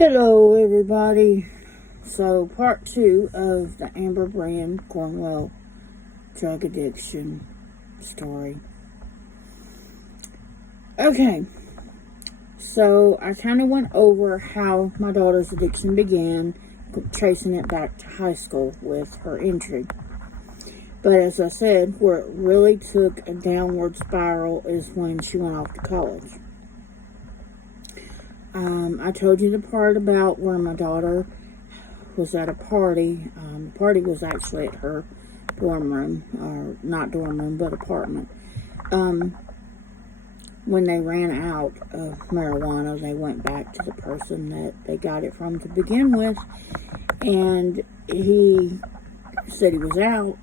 Hello, everybody. So, part 2 of the Amber Brand Cornwell drug addiction story. Okay, so I kind of went over how my daughter's addiction began, tracing it back to high school with her entry. But as I said, where it really took a downward spiral is when she went off to college. I told you the part about where my daughter was at a party. The party was actually at her dorm room, or not dorm room, but apartment. When they ran out of marijuana, they went back to the person that they got it from to begin with, and he said he was out,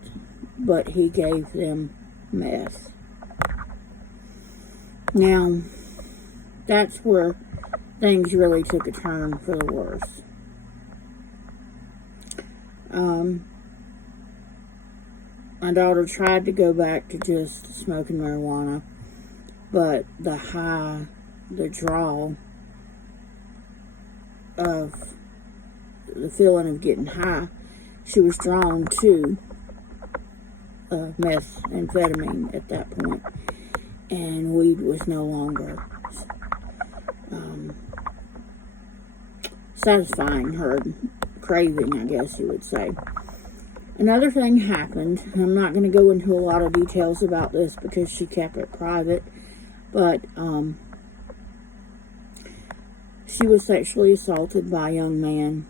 but he gave them meth. Now, that's where things really took a turn for the worse. My daughter tried to go back to just smoking marijuana, but the draw of the feeling of getting high, she was drawn to methamphetamine at that point, and weed was no longer satisfying her craving, I guess you would say. Another thing happened, and I'm not going to go into a lot of details about this because she kept it private, but she was sexually assaulted by a young man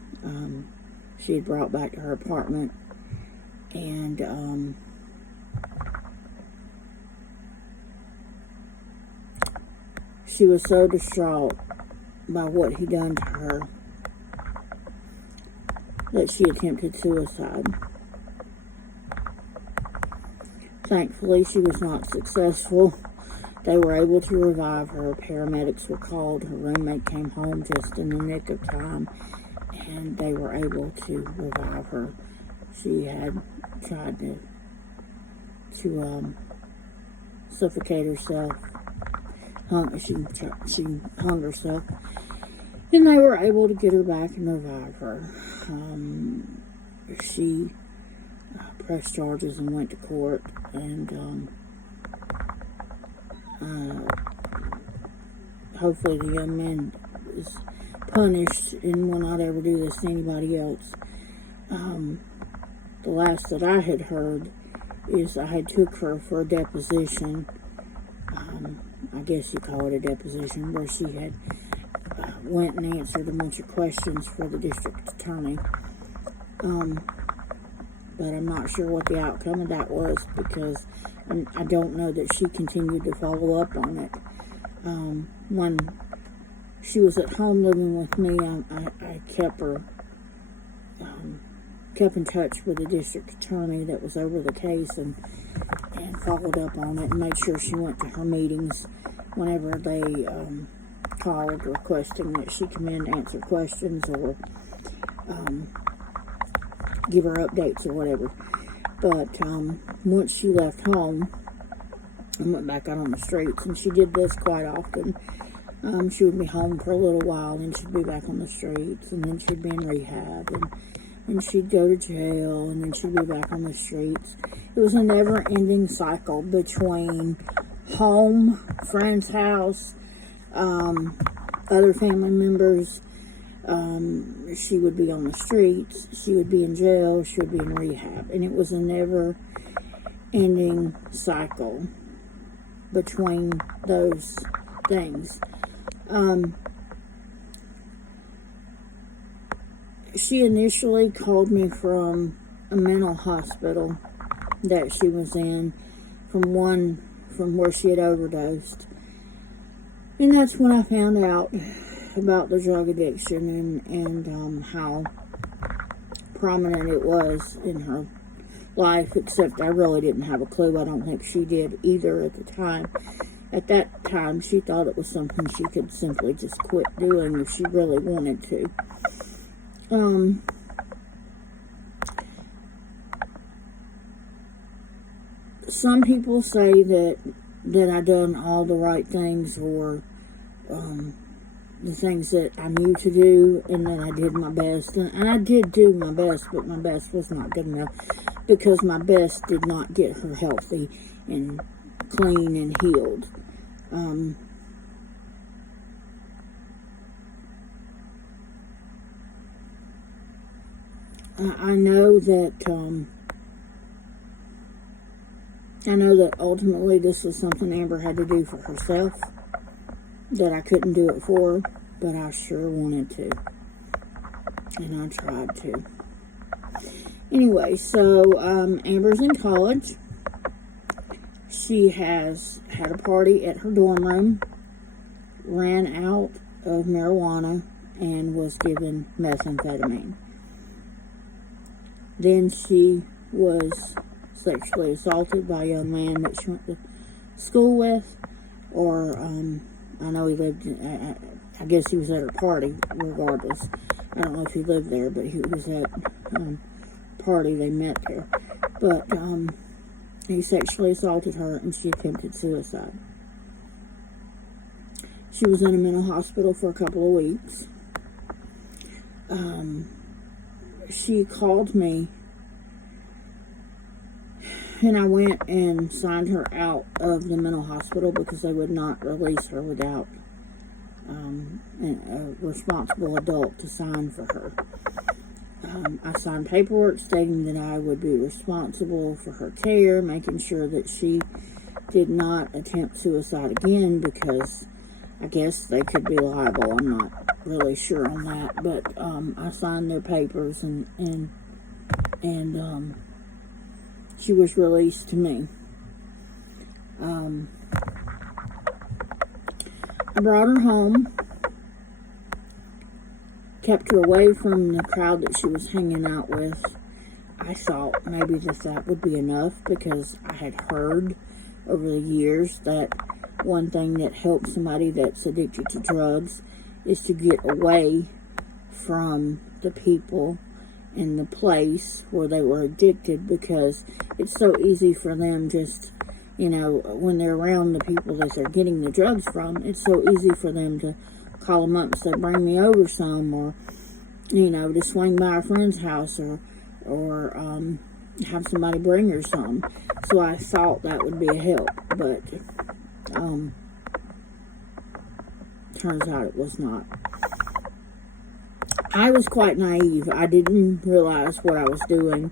she had brought back to her apartment, and she was so distraught by what he done to her that she attempted suicide. Thankfully, she was not successful. They were able to revive her. Paramedics were called. Her roommate came home just in the nick of time, and they were able to revive her. She had tried to suffocate herself. She hung herself, and they were able to get her back and revive her. She pressed charges and went to court, and hopefully the young man is punished and will not ever do this to anybody else. The last that I had heard is I had took her for a deposition. I guess you call it a deposition, where she had went and answered a bunch of questions for the district attorney. But I'm not sure what the outcome of that was, because I don't know that she continued to follow up on it. When she was at home living with me, I kept her, kept in touch with the district attorney that was over the case, and followed up on it and made sure she went to her meetings whenever they called requesting that she come in to answer questions or give her updates or whatever. But once she left home and went back out on the streets, and she did this quite often, she would be home for a little while, and she'd be back on the streets, and then she'd be in rehab, and she'd go to jail, and then she'd be back on the streets. It was a never-ending cycle between home, friend's house, other family members. She would be on the streets, she would be in jail, she would be in rehab, and it was a never-ending cycle between those things. She initially called me from a mental hospital that she was in, from where she had overdosed, and that's when I found out about the drug addiction and how prominent it was in her life, except I really didn't have a clue. I don't think she did either at the time. At that time, she thought it was something she could simply just quit doing if she really wanted to. Some people say that I done all the right things, or the things that I knew to do, and then I did my best. And I did do my best, but my best was not good enough because my best did not get her healthy and clean and healed. I know that ultimately this was something Amber had to do for herself, that I couldn't do it for her, but I sure wanted to, and I tried to. Anyway, so Amber's in college. She has had a party at her dorm room, ran out of marijuana, and was given methamphetamine. Then she was sexually assaulted by a young man that she went to school with, or I know he lived, I guess he was at her party regardless. I don't know if he lived there, but he was at party, they met there. But he sexually assaulted her and she attempted suicide. She was in a mental hospital for a couple of weeks. She called me, and I went and signed her out of the mental hospital because they would not release her without a responsible adult to sign for her. I signed paperwork stating that I would be responsible for her care, making sure that she did not attempt suicide again, because I guess they could be liable. I'm not really sure on that, but I signed their papers, and she was released to me. I brought her home, kept her away from the crowd that she was hanging out with. I thought maybe that would be enough, because I had heard over the years that one thing that helps somebody that's addicted to drugs is to get away from the people in the place where they were addicted, because it's so easy for them just, when they're around the people that they're getting the drugs from, it's so easy for them to call them up and say, bring me over some, or, to swing by a friend's house, or have somebody bring her some. So I thought that would be a help, but turns out it was not. I was quite naive. I didn't realize what I was doing.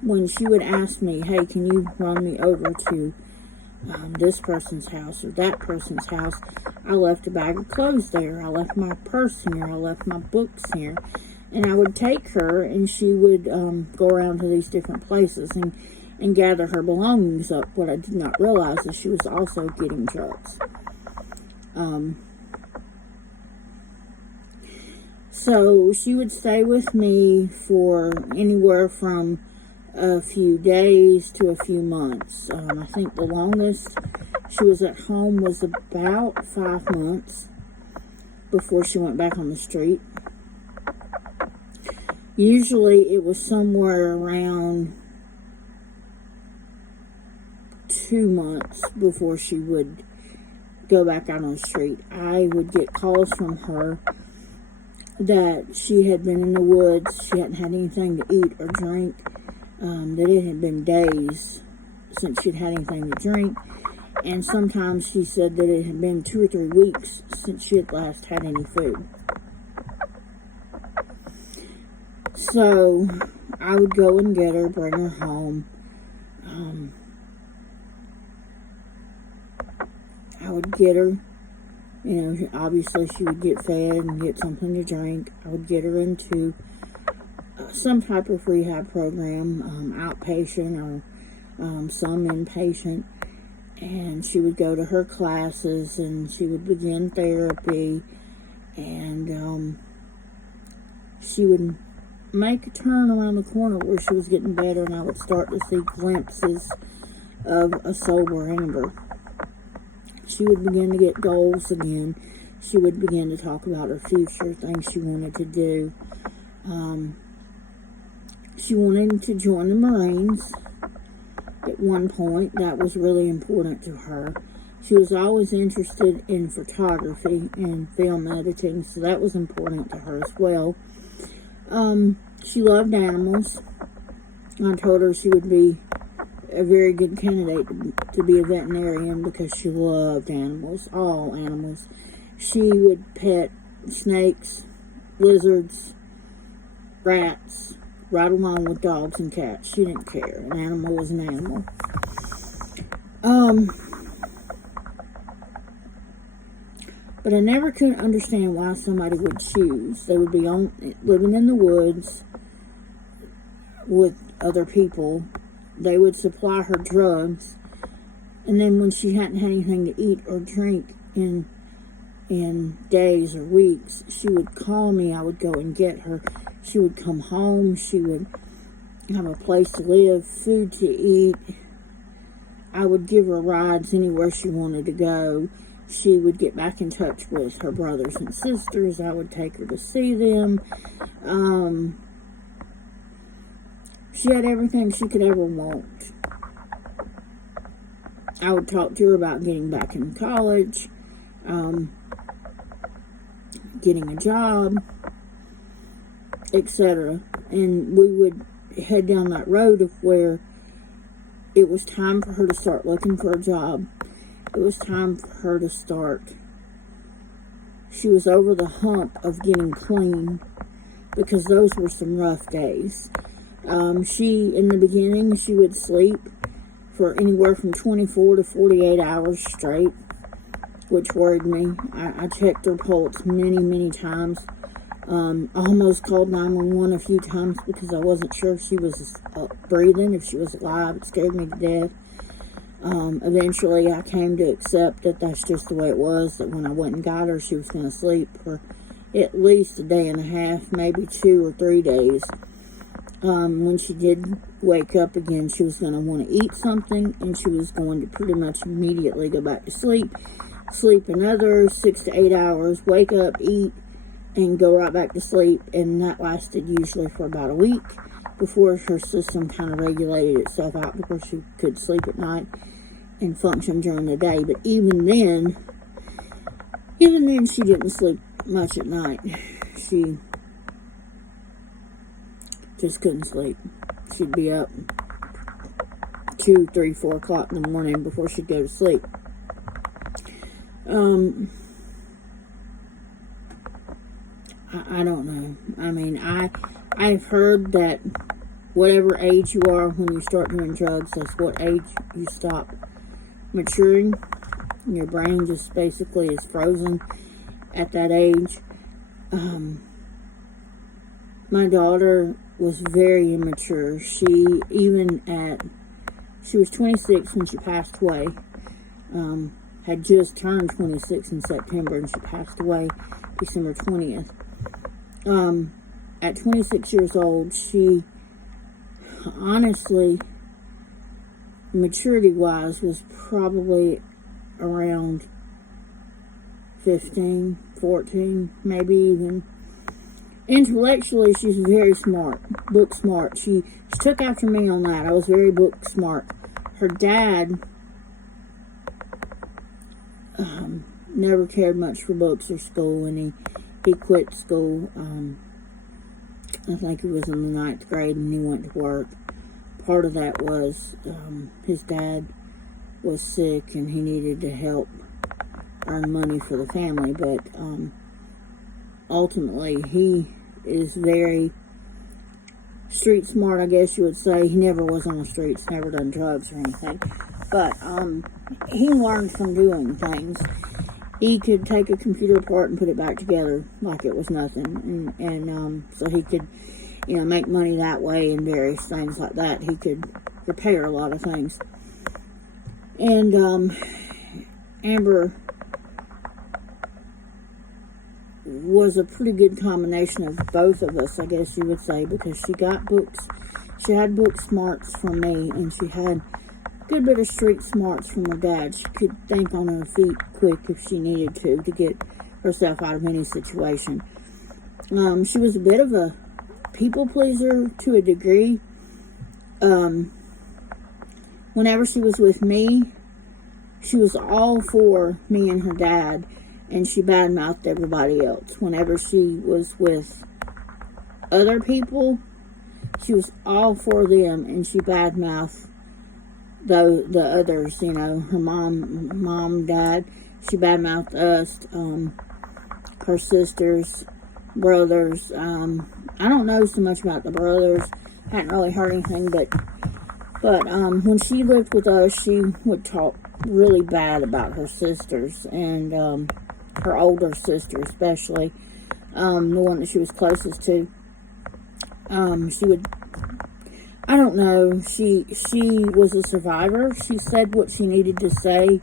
When she would ask me, hey, can you run me over to this person's house or that person's house, I left a bag of clothes there. I left my purse here. I left my books here. And I would take her, and she would go around to these different places and gather her belongings up. What I did not realize is she was also getting drugs. So she would stay with me for anywhere from a few days to a few months. I think the longest she was at home was about 5 months before she went back on the street. Usually it was somewhere around 2 months before she would go back out on the street. I would get calls from her that she had been in the woods, she hadn't had anything to eat or drink, that it had been days since she'd had anything to drink, and sometimes she said that it had been 2 or 3 weeks since she had last had any food. So I would go and get her, bring her home. I would get her, obviously she would get fed and get something to drink. I would get her into some type of rehab program, outpatient or some inpatient, and she would go to her classes, and she would begin therapy, and she would make a turn around the corner where she was getting better, and I would start to see glimpses of a sober Amber. She would begin to get goals again. She would begin to talk about her future, things she wanted to do. She wanted to join the Marines at one point. That was really important to her. She was always interested in photography and film editing, so that was important to her as well. She loved animals. I told her she would be a very good candidate to be a veterinarian because she loved animals, all animals. She would pet snakes, lizards, rats, right along with dogs and cats. She didn't care. An animal was an animal. But I never could understand why somebody would choose. They would be living in the woods with other people. They would supply her drugs, and then when she hadn't had anything to eat or drink in days or weeks, she would call me. I would go and get her. She would come home. She would have a place to live, food to eat. I would give her rides anywhere she wanted to go. She would get back in touch with her brothers and sisters. I would take her to see them. She had everything she could ever want. I would talk to her about getting back in college, getting a job, etc. And we would head down that road of where it was time for her to start looking for a job. It was time for her to start. She was over the hump of getting clean because those were some rough days. In the beginning, she would sleep for anywhere from 24 to 48 hours straight, which worried me. I checked her pulse many, many times. I almost called 911 a few times because I wasn't sure if she was breathing, if she was alive. It scared me to death. Eventually, I came to accept that that's just the way it was, that when I went and got her, she was going to sleep for at least a day and a half, maybe 2 or 3 days. When she did wake up again, she was going to want to eat something, and she was going to pretty much immediately go back to sleep another 6 to 8 hours, wake up, eat, and go right back to sleep. And that lasted usually for about a week before her system kind of regulated itself out, before she could sleep at night and function during the day. But even then she didn't sleep much at night. She just couldn't sleep. She'd be up 2, 3, 4 o'clock in the morning before she'd go to sleep. I don't know. I mean, I've heard that whatever age you are when you start doing drugs, that's what age you stop maturing. Your brain just basically is frozen at that age. My daughter was very immature. She was 26 when she passed away. Had just turned 26 in September, and she passed away December 20th. At 26 years old, she honestly, maturity-wise, was probably around 15, 14, maybe even. Intellectually, she's very smart, book smart. She took after me on that. I was very book smart. Her dad never cared much for books or school, and he quit school. I think he was in the 9th grade, and he went to work. Part of that was his dad was sick, and he needed to help earn money for the family, but ultimately he is very street smart, I guess you would say. He never was on the streets, never done drugs or anything, but he learned from doing things. He could take a computer apart and put it back together like it was nothing, and so he could, make money that way and various things like that. He could repair a lot of things. And Amber was a pretty good combination of both of us, I guess you would say, because she got books. She had book smarts from me, and she had a good bit of street smarts from her dad. She could think on her feet quick if she needed to get herself out of any situation. She was a bit of a people pleaser to a degree. Whenever she was with me, She was all for me and her dad, and she badmouthed everybody else. Whenever she was with other people, she was all for them, and she badmouthed the others, her mom, dad. She badmouthed us, her sisters, brothers. I don't know so much about the brothers. I hadn't really heard anything, but when she lived with us, she would talk really bad about her sisters, and her older sister especially, the one that she was closest to. She would, I don't know, she was a survivor. She said what she needed to say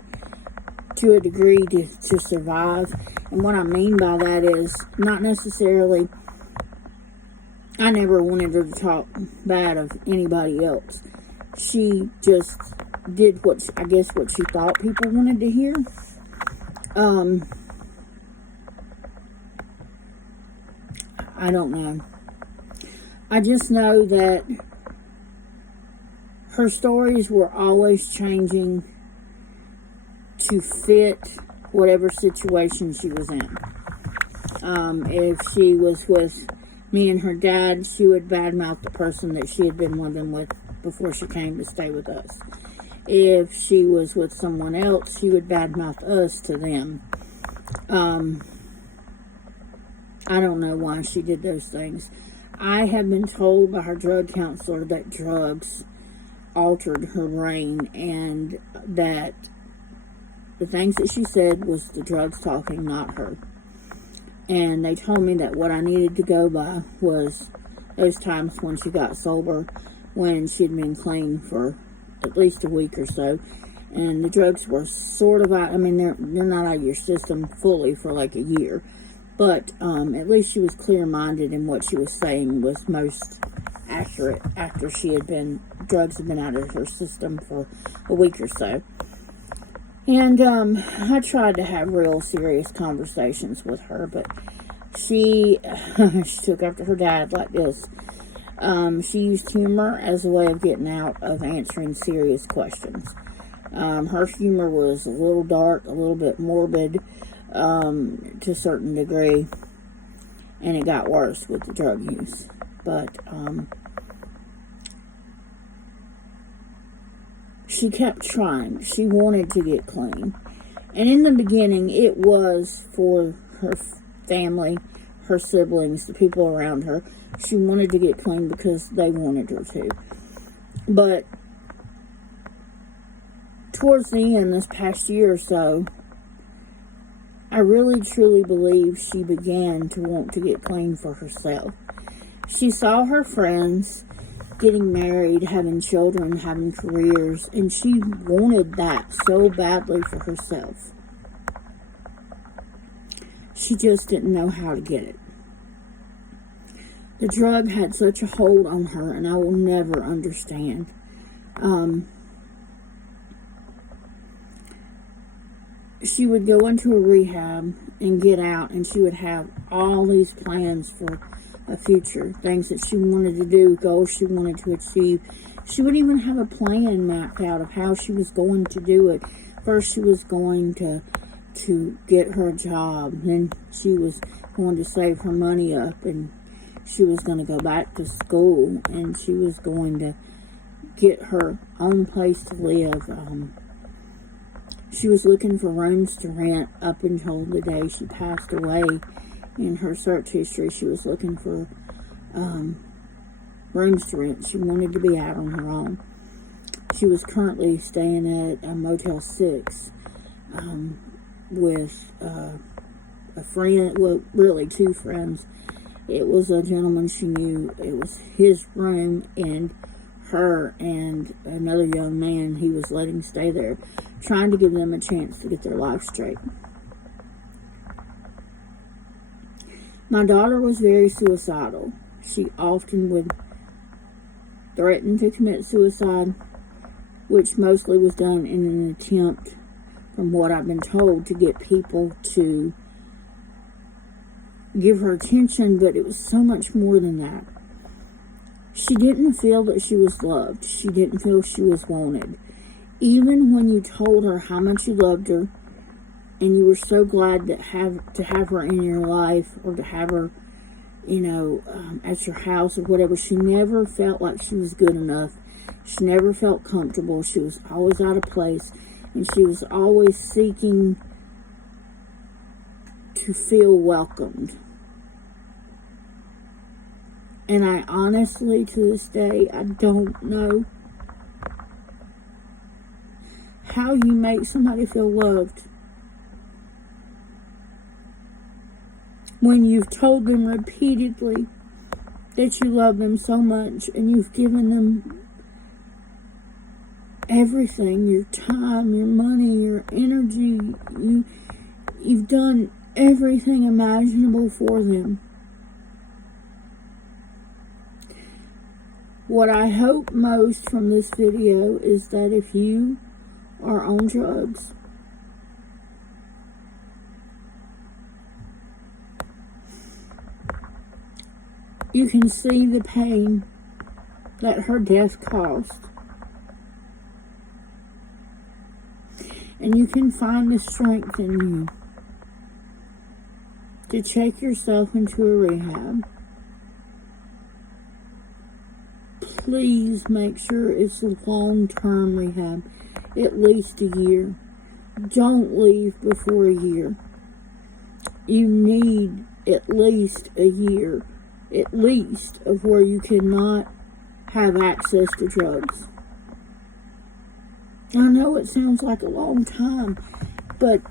to a degree to survive. And what I mean by that is not necessarily, I never wanted her to talk bad of anybody else. She just did what she thought people wanted to hear. I don't know. I just know that her stories were always changing to fit whatever situation she was in. If she was with me and her dad, she would badmouth the person that she had been living with before she came to stay with us. If she was with someone else, she would badmouth us to them. I don't know why she did those things. I have been told by her drug counselor that drugs altered her brain, and that the things that she said was the drugs talking, not her. And they told me that what I needed to go by was those times when she got sober, when she'd been clean for at least a week or so, and the drugs were sort of out. I mean, they're not out of your system fully for like a year, but at least she was clear-minded, and what she was saying was most accurate after drugs had been out of her system for a week or so. And I tried to have real serious conversations with her, but she took after her dad like this. She used humor as a way of getting out of answering serious questions. Her humor was a little dark, a little bit morbid, to a certain degree, and it got worse with the drug use. But she kept trying. She wanted to get clean. And in the beginning, it was for her family, her siblings, the people around her. She wanted to get clean because they wanted her to. But towards the end, this past year or so, I really truly believe she began to want to get clean for herself. She saw her friends getting married, having children, having careers, and she wanted that so badly for herself. She just didn't know how to get it. The drug had such a hold on her, and I will never understand. She would go into a rehab and get out, and she would have all these plans for a future, things that she wanted to do, goals she wanted to achieve. She would even have a plan mapped out of how she was going to do it. First, she was going to get her a job. Then she was going to save her money up, and she was going to go back to school, and she was going to get her own place to live. She was looking for rooms to rent up until the day she passed away. In her search history, she was looking for rooms to rent. She wanted to be out on her own. She was currently staying at a Motel 6 with a friend, well, really two friends. It was a gentleman she knew. It was his room, and her and another young man he was letting stay there, trying to give them a chance to get their life straight. My daughter was very suicidal. She often would threaten to commit suicide, which mostly was done in an attempt, from what I've been told, to get people to give her attention, but it was so much more than that. She didn't feel that she was loved. She didn't feel she was wanted. even when you told her how much you loved her and you were so glad to have her in your life, or to have her, at your house or whatever, she never felt like she was good enough. She never felt comfortable. She was always out of place, and she was always seeking to feel welcomed. And I honestly, to this day, I don't know how you make somebody feel loved when you've told them repeatedly that you love them so much, and you've given them everything, your time, your money, your energy. You've done everything imaginable for them. What I hope most from this video is that if you are on drugs, you can see the pain that her death caused. And you can find the strength in you to check yourself into a rehab. Please make sure it's a long-term rehab, at least a year. Don't leave before a year. You need at least a year, at least, of where you cannot have access to drugs. I know it sounds like a long time, but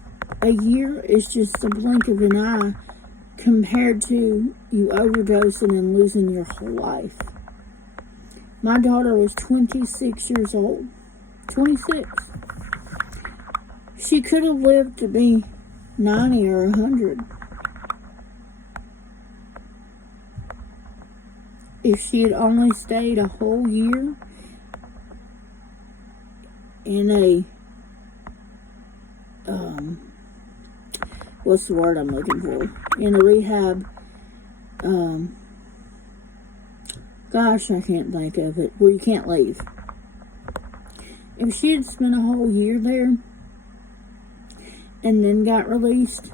a year is just a blink of an eye compared to you overdosing and losing your whole life. My daughter was 26 years old. 26. She could have lived to be 90 or 100 if she had only stayed a whole year in a, what's the word I'm looking for? In a rehab, gosh, I can't think of it, where you can't leave. If she had spent a whole year there and then got released,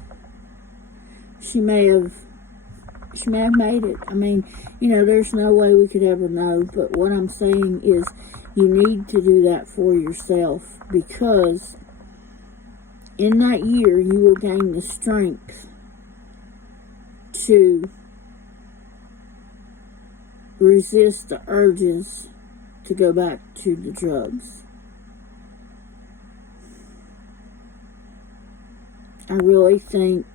she may have made it. I mean, there's no way we could ever know, but what I'm saying is you need to do that for yourself, because in that year you will gain the strength to resist the urges to go back to the drugs. I really think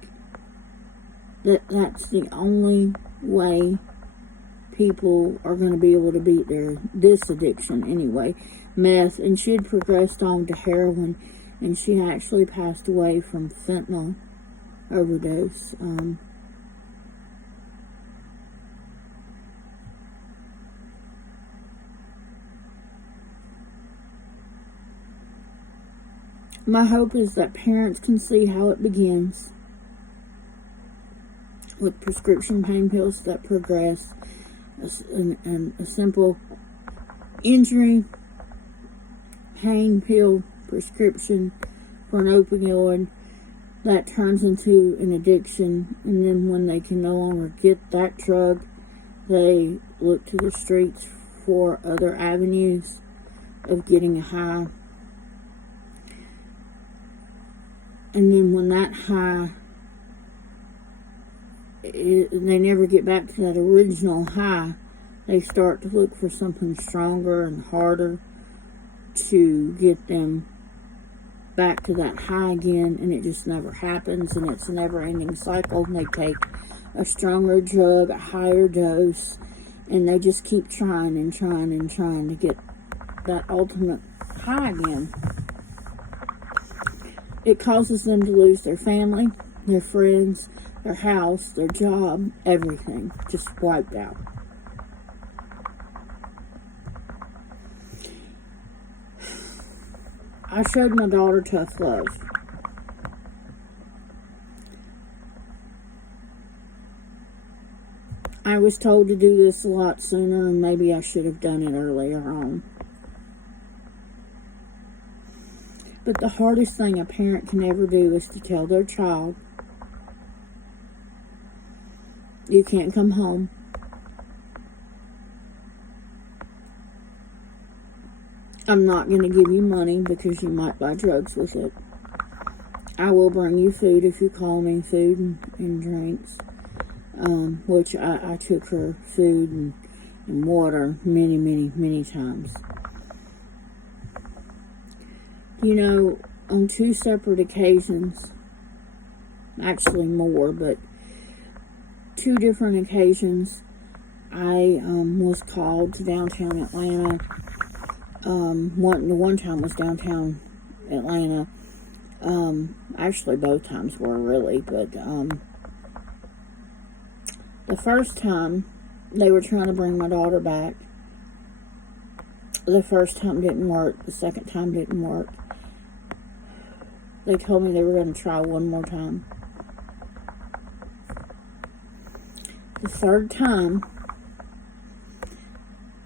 that that's the only way people are going to be able to beat this addiction anyway. Meth, and she had progressed on to heroin, and she actually passed away from fentanyl overdose. My hope is that parents can see how it begins with prescription pain pills that progress, and a simple injury pain pill prescription for an opioid that turns into an addiction, and then when they can no longer get that drug, they look to the streets for other avenues of getting a high. And then when that high, they never get back to that original high, they start to look for something stronger and harder to get them back to that high again, and it just never happens, and it's a never-ending cycle, and they take a stronger drug, a higher dose, and they just keep trying and trying and trying to get that ultimate high again. It causes them to lose their family, their friends, their house, their job, everything, just wiped out. I showed my daughter tough love. I was told to do this a lot sooner, and maybe I should have done it earlier on. But the hardest thing a parent can ever do is to tell their child, you can't come home. I'm not going to give you money because you might buy drugs with it. I will bring you food if you call me, food and drinks. Which I took her food and water many, many, many times. You know, on 2 separate occasions, actually more, but 2 different occasions, I was called to downtown Atlanta. The one time was downtown Atlanta. Actually, both times were really, but the first time they were trying to bring my daughter back. The first time didn't work. The second time didn't work. They told me they were going to try one more time. The third time,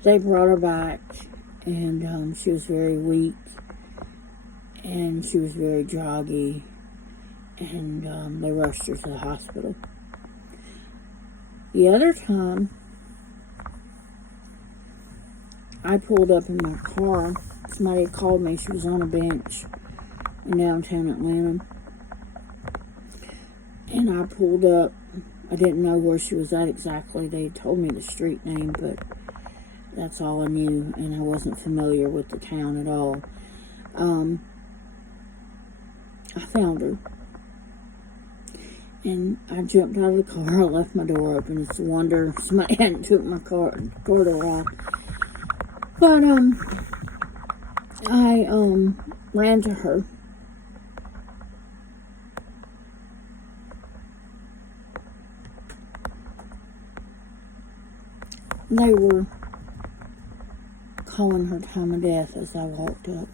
they brought her back, and she was very weak, and she was very druggy, and they rushed her to the hospital. The other time, I pulled up in my car. Somebody had called me. She was on a bench in downtown Atlanta. And I pulled up. I didn't know where she was at exactly. They told me the street name, but that's all I knew. And I wasn't familiar with the town at all. I found her. And I jumped out of the car. I left my door open. It's a wonder somebody hadn't took my car door off. But, I, ran to her. They were calling her time of death as I walked up.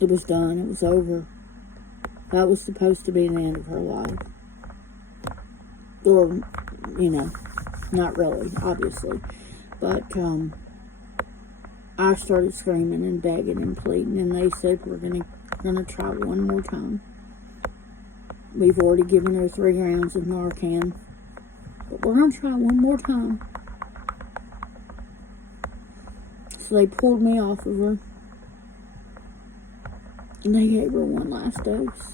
It was done. It was over. That was supposed to be the end of her life. Or, you know, not really, obviously. But, I started screaming and begging and pleading, and they said, we're gonna try one more time. We've already given her 3 rounds of Narcan, but we're gonna try one more time. So they pulled me off of her, and they gave her one last dose.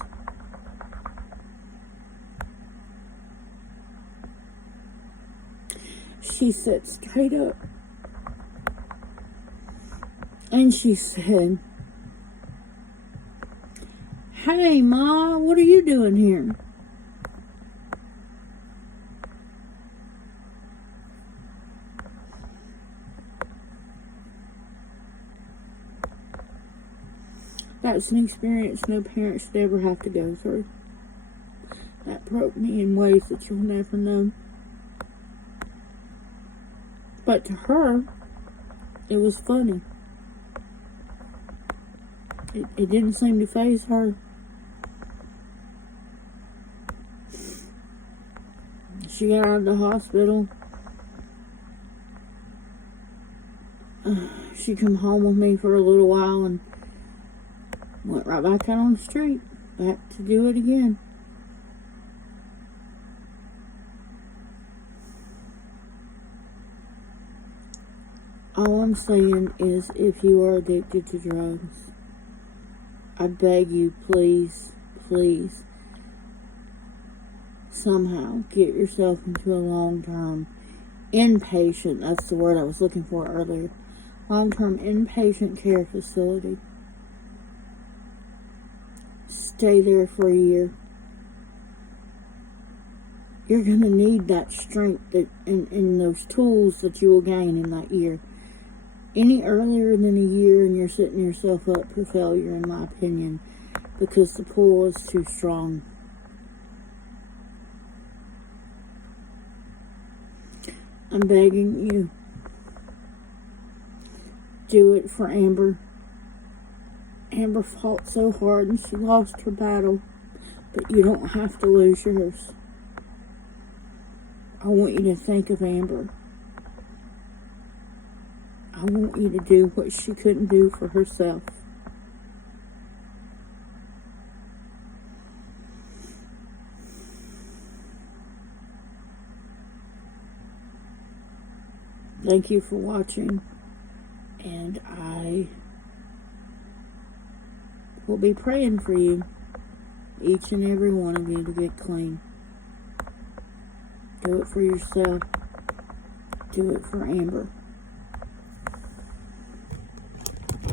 She sat straight up, and she said, "Hey, Ma, what are you doing here?" That's an experience no parent should ever have to go through. That broke me in ways that you'll never know. But to her, it was funny. It didn't seem to faze her. She got out of the hospital. She come home with me for a little while and went right back out on the street. Back to do it again. All I'm saying is, if you are addicted to drugs, I beg you, please, please, somehow get yourself into a long-term inpatient, that's the word I was looking for earlier, long-term inpatient care facility. Stay there for a year. You're going to need that strength and those tools that you will gain in that year. Any earlier than a year and you're setting yourself up for failure, in my opinion, because the pull is too strong. I'm begging you, do it for Amber. Amber fought so hard and she lost her battle, but you don't have to lose yours. I want you to think of Amber. I want you to do what she couldn't do for herself. Thank you for watching, and I will be praying for you, each and every one of you, to get clean. Do it for yourself. Do it for Amber.